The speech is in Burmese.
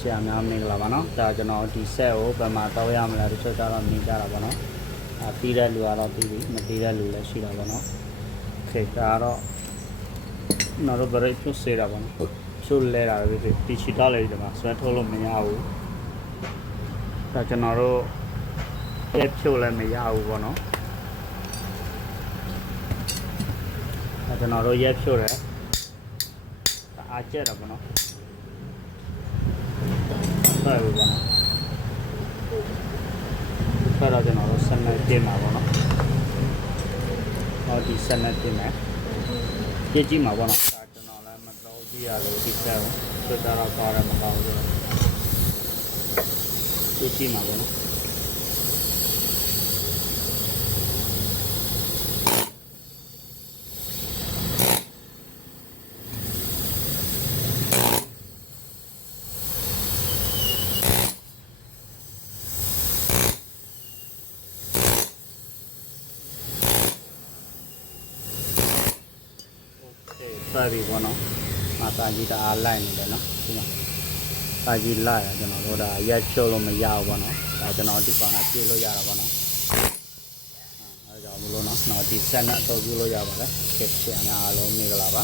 ရှာများမင်္ဂလာပါနော်ဒါကျွန်တော်ဒီဆက်ကိုဘယ်မှာတောက်ရမလဲတချို့ကြတော့မြင်ကြတာပေါ့နော်ပြီးတဲ့လူကတော့ပြီးပြီမပြီးတဲ့လူလည်းရှိတာပေါ့နော်โอเคဒါတော့နောက်တော့ဗရိတ်ဖြုတ်စေတာပေါ့နော်ဖြုတ်လဲတာပဲဖြစ်ဒီချီတော့လေဒီမှာဆွဲထုတ်လို့မရဘူးဒါကျွန်တော်တို့ရက်ဖြုတ်လည်းမရဘူးပေါ့နော်ဒါကျွန်တော်တို့ရက်ဖြုတ်တယ်အားကျက်တာပေါ့နော်ဟုတ်ပြီပေါ့နော်ဆက်တော့ကျွန်တော်တို့ဆက်နေတင်ပါပေါ့နော်ဟောဒီဆက်နေတင်မယ်ကြည့်ကြည့်မှာပေါ့နော်ဒါကျွန်တော်လည်းမတော်ကြည့်ရလို့ဒီဆက်ကိုဆွတ်တော့ကောင်းတယ်မကောင်းဘူးကြည့်ကြည့်မှာပေါ့နော်ဆက်ပြီပေါ့နော်တာကြီးတအားလိုက်နေတယ်နော်ဒီမှာတာကြီးလိုက်ရကျွန်တော်တို့ဒါရက်ဖြုတ်လို့မရဘူးပေါ့နော်ဒါကျွန်တော်ဒီကောင်ကပြေးလို့ရတာပေါ့နော်အဲဒါကြောင့်မလို့နော်ဒီဆက်နဲ့အတော့ပြုလို့ရပါလေကဲဆရာများအားလုံးမင်္ဂလာပါ